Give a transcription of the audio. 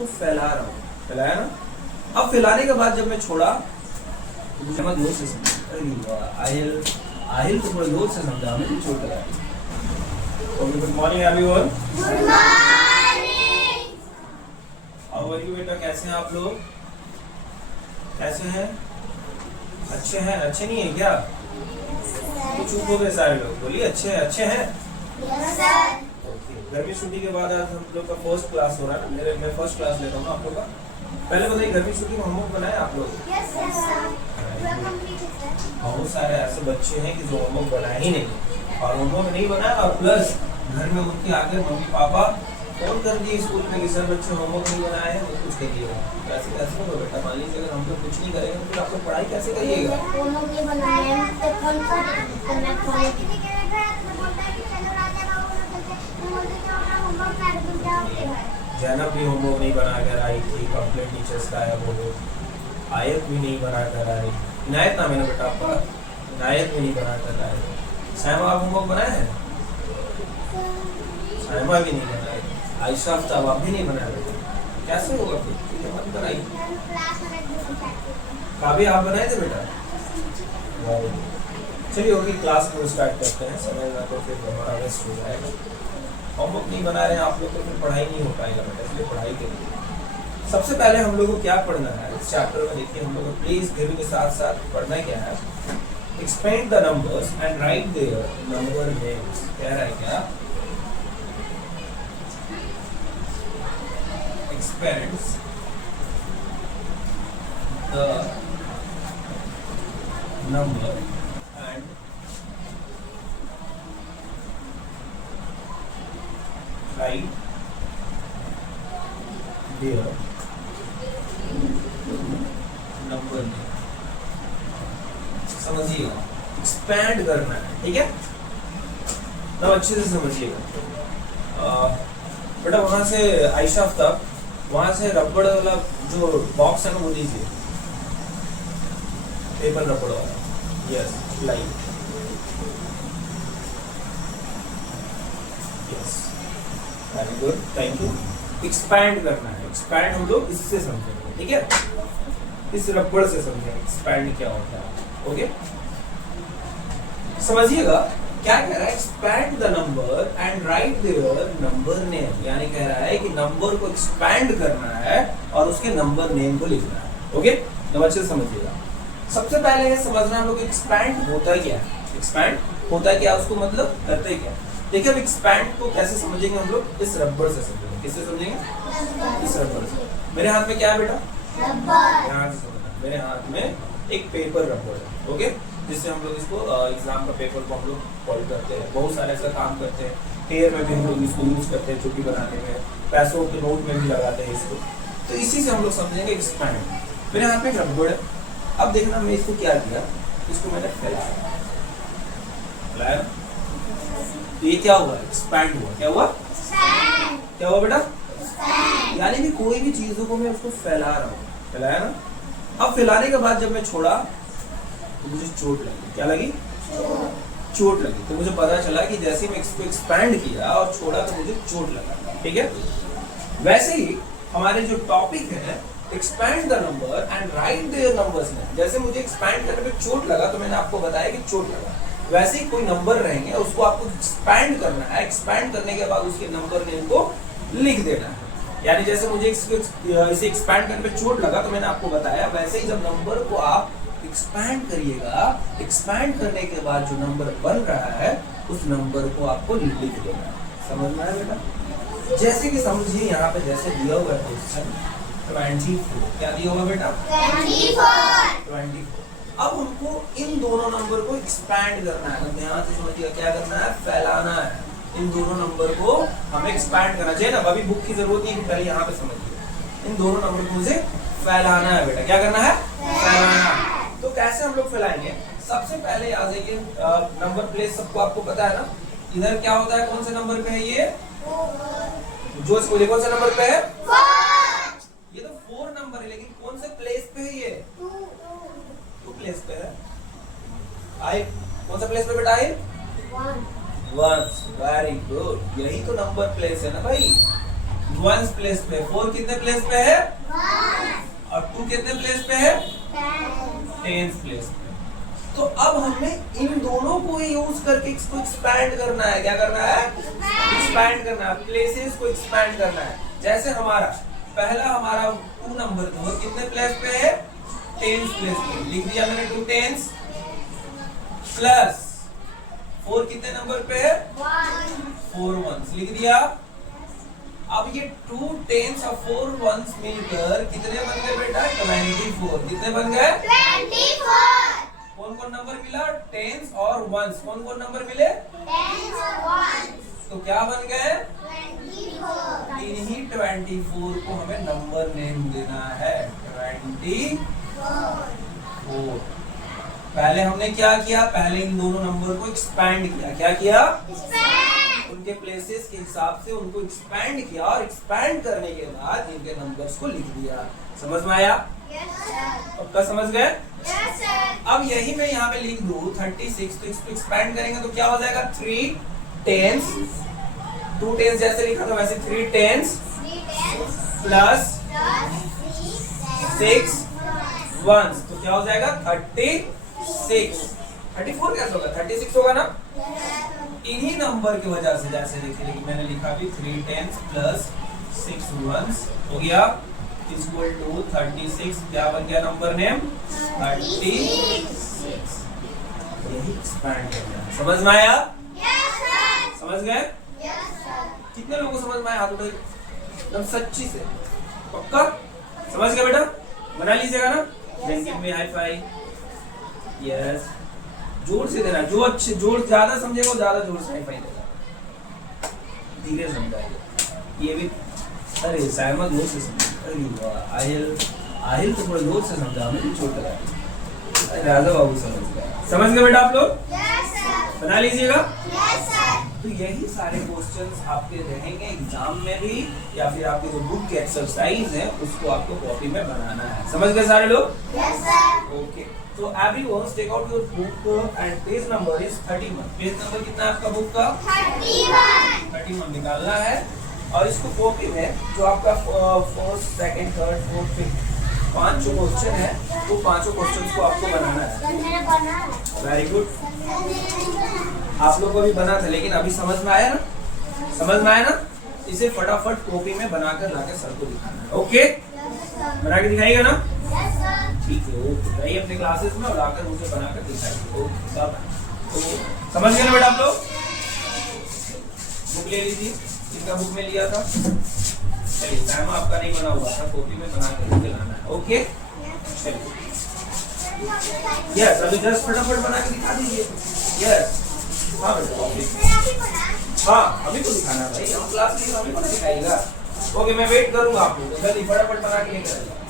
उसको फैला रहा हूँ, फैलाया ना। अब फैलाने के बाद जब मैं छोड़ा तो मुझे मैं जोर से समझा, आहिल को थोड़ा जोर से समझा, हमें भी चोट लगा। Okay, good morning everyone. Good morning. How are you बेटा, कैसे हैं आप लोग? कैसे हैं? अच्छे हैं? अच्छे नहीं है क्या? तो चुप हो गए सारे लोग, बोलिए अच्छे हैं, अच्छे हैं। Yes sir. गर्मी छुट्टी के बाद आज हम लोग का फर्स्ट क्लास हो रहा है ना, मैं फर्स्ट क्लास लेता हूँ आप लोग का। पहले बताइए, गर्मी छुट्टी में होमवर्क बनाया आप लोग? Yes sir. पूरा कंप्लीट है सर। बहुत सारे ऐसे बच्चे हैं कि जो होमवर्क बनाए ही नहीं, और होमवर्क नहीं बनाया, और प्लस घर में उनके आगे मम्मी पापा फोन कर दिए स्कूल में कि सर बच्चे होमवर्क नहीं बनाए हैं, वो कुछ करिएगा। कैसे कैसे होगा बेटा? मान लीजिए अगर हम लोग कुछ नहीं करेंगे तो फिर आप लोग पढ़ाई कैसे करिएगा? होमवर्क नहीं बनाया तो कौन सा करना है? जैनब भी होमवर्क नहीं बना कर आई थी, कंप्लेंट टीचर्स का है वो। आयत भी नहीं बना कर आई, इनायत नाम है ना बेटा आपका, इनायत भी नहीं बना कर आई। साइमा आप होमवर्क बनाए हैं? साइमा भी नहीं बनाए। आयशा आफ्ताब आप भी नहीं बनाए बेटा, कैसे होगा फिर? ठीक है, मत बनाइए। काबी आप बनाए थे बेटा? चलिए ओके, क्लास को स्टार्ट करते हैं, समय ना तो फिर हमारा वेस्ट हो जाएगा। होमवर्क नहीं बना रहे हैं आप लोग तो फिर पढ़ाई नहीं हो पाएगा बेटा, इसलिए पढ़ाई करिए। सबसे पहले हम लोग को क्या पढ़ना है इस चैप्टर में? देखिए हम लोग को प्लीज गिव के साथ साथ पढ़ना क्या है, expand the numbers and write their number names. कह रहा है क्या? Expands the number and write their number name. समझिएगा, एक्सपैंड करना है, ठीक है ना? अच्छे से समझिएगा बेटा। वहां से आयशा आफ्ताब, वहां से रबड़ वाला जो बॉक्स है ना वो दीजिए, पेपर रबड़ वाला। Yes, line. Yes, very good, thank you. Expand करना है, एक्सपैंड हम लोग इससे समझेंगे, ठीक है? इस रबड़ से समझेंगे एक्सपैंड क्या होता है। ओके, समझिएगा क्या कह रहा है, expand the number and write their number name. यानी कह रहा है कि नंबर को एक्सपैंड करना है और उसके नंबर नेम को लिखना है। ओके, तो अच्छे से समझिएगा। सबसे पहले ये समझना हम लोग एक्सपैंड होता क्या है। एक्सपैंड होता क्या, उसको मतलब करते क्या। देखिए अब एक्सपैंड को कैसे समझेंगे हम लोग? इस रबड़ से समझेंगे। किससे समझेंगे? इस रबड़ से। मेरे हाथ में क्या है बेटा? रबर। यहाँ से समझना, मेरे हाथ में एक पेपर रबड़ है, ओके, जिससे हम लोग इसको एग्जाम का पेपर को हम लोग फोल्ड करते हैं, बहुत सारे ऐसा काम करते हैं। हेयर में भी हम लोग इसको यूज करते हैं, छुट्टी बनाने में, पैसों के नोट में भी लगाते हैं इसको। तो इसी से हम लोग समझेंगे एक्सपैंड। मेरे हाथ में एक रबड़ है, अब देखना मैं इसको क्या किया, इसको मैंने फैलाया, फैलाया तो ये क्या हुआ? एक्सपैंड हुआ। क्या हुआ? क्या हुआ बेटा? यानी कि कोई भी चीजों को मैं उसको फैला रहा हूँ, फैलाया ना। अब फैलाने के बाद जब मैं छोड़ा तो मुझे चोट लगी। क्या लगी? चोट लगी। तो मुझे पता चला कि जैसे मैं इसको एक्सपैंड किया और छोड़ा तो मुझे चोट लगा, ठीक है? वैसे ही हमारे जो टॉपिक है, expand the number and write their numbers name. जैसे मुझे एक्सपैंड करने पे चोट लगा तो मैंने आपको बताया कि चोट लगा, वैसे ही कोई नंबर रहेंगे उसको आपको एक्सपैंड करना है। एक्सपैंड करने के बाद उसके नंबर नेम को लिख देना है। यानी जैसे मुझे इसे एक्सपैंड करने पे चोट लगा तो मैंने आपको बताया, वैसे ही जब नंबर को आप एक्सपैंड करिएगा, एक्सपैंड करने के बाद जो नंबर बन रहा है उस नंबर को आपको लिख देना है। समझ में आया बेटा? जैसे कि समझिए यहाँ पे जैसे दिया हुआ है क्वेश्चन 24, क्या दिया हुआ बेटा? 24। अब उनको इन दोनों नंबर को एक्सपैंड करना है। ध्यान से समझिएगा, क्या करना है? फैलाना है। इन दोनों नंबर को हमें एक्सपैंड करना चाहिए ना, अभी बुक की जरूरत नहीं है, पहले यहाँ पे समझिए। इन दोनों नंबर को मुझे फैलाना है बेटा। क्या करना है? फैलाना। तो कैसे हम लोग फैलाएंगे? सबसे पहले आ जाइए, नंबर प्लेस सबको आपको पता है ना, इधर क्या होता है, कौन से नंबर पे है ये? जो इसको कौन से नंबर पे है? ये तो 4 नंबर है, लेकिन कौन से प्लेस पे है ये? 2 प्लेस पे है। आई कौन सा प्लेस पे बेटा? आई 1। वेरी गुड, यही तो नंबर प्लेस है ना भाई। वंस प्लेस पे, 4 कितने प्लेस पे है, और 2 कितने प्लेस पे है, टेंस प्लेस पे। तो अब हमें इन दोनों को यूज करके इसको एक्सपैंड करना है। क्या करना है, एक्सपैंड करना है, प्लेसेस को एक्सपैंड करना है। जैसे हमारा पहला हमारा 2 नंबर था, वो कितने प्लेस पे है, टेंस प्लेस पे, लिख दिया मैंने 2 टेंस प्लस 4 कितने नंबर पे है, 4 वंस, लिख दिया। अब ये 2 टेंस और 4 वंस मिलकर कितने बन गए बेटा, 24। कितने बन गए, 24। कौन कौन नंबर मिला, टेंस और वंस, कौन कौन नंबर मिले, 10 और 1 तो क्या बन गए, 24। इन्हीं 24 को हमें नंबर नेम देना है, 24। पहले हमने क्या किया, पहले इन दोनों नंबर को एक्सपैंड किया। क्या किया, उनके प्लेसेस के हिसाब से उनको एक्सपैंड किया, और एक्सपैंड करने के बाद इनके नंबर्स को लिख दिया। समझ में आया, पक्का समझ गए। अब यही मैं यहाँ पे लिख दूं 36, तो इसको एक्सपैंड करेंगे तो क्या हो जाएगा, 3 टेंस, 2 टेंस जैसे लिखा था वैसे 3 टेंस प्लस 6 वंस, तो क्या हो जाएगा 36। 34 कैसे होगा, 36 होगा ना। इन्हीं नंबर की वजह से जैसे देखिए मैंने लिखा भी 3 टेंस प्लस 6 वंस हो गया इक्वल टू 36। क्या बन गया नंबर नेम, 36। यही एक्सपैंड करना है। समझ में आया, समझ गए, कितने लोगों को समझ में आया, हाथ उठाइए एकदम सच्ची से, पक्का समझ गए बेटा, बना लीजिएगा ना। जंकिन में हाई फाई, यस, जोर से देना, जो अच्छे जोर ज्यादा समझेगा वो ज्यादा जोर से हाई फाई देगा, धीरे समझाइए। ये भी, अरे सायमा जोर से समझ, अरे वाह, आहिल तो थोड़ा जोर से समझा, मुझे चोट लगा, राजा बाबू समझ गए। समझ गए बेटा आप लोग, बना लीजिएगा। तो यही सारे क्वेश्चंस आपके रहेंगे एग्जाम में भी, या फिर आपके जो बुक के एक्सरसाइज है उसको आपको कॉपी में बनाना है। समझ गए सारे लोग, ओके। तो everyone take out your book and page number is 31। Page number कितना है आपका बुक का, 31 निकालना है। और इसको कॉपी में जो आपका first, second, third, fourth, fifth 5 जो क्वेश्चन है वो 5 क्वेश्चन को आपको बनाना है। वेरी गुड, आप लोग को भी बना था लेकिन अभी समझ में आया ना, समझ में आया ना। इसे फटाफट कॉपी में बनाकर लाकर सर को दिखाना है। ओके, बना के दिखाइएगा ना, ठीक है। ओके, जाइए अपने क्लासेस में और लाकर मुझे बनाकर दिखाइए। ओके, सब तो समझ गए ना बेटा आप लोग। बुक ले लीजिए, किसका बुक में लिया था, चलिए टाइम आपका नहीं बना हुआ था, कॉपी में बनाकर मुझे लाना है। ओके, चलिए, यस, अभी जस्ट फटाफट बना के दिखा दीजिए। यस, हाँ बेटा, ओके, हाँ अभी तो दिखाना है भाई, हम क्लास में अभी को दिखाएगा। ओके, मैं वेट करूंगा आप लोग, जल्दी फटाफट बना के लेकर आइए।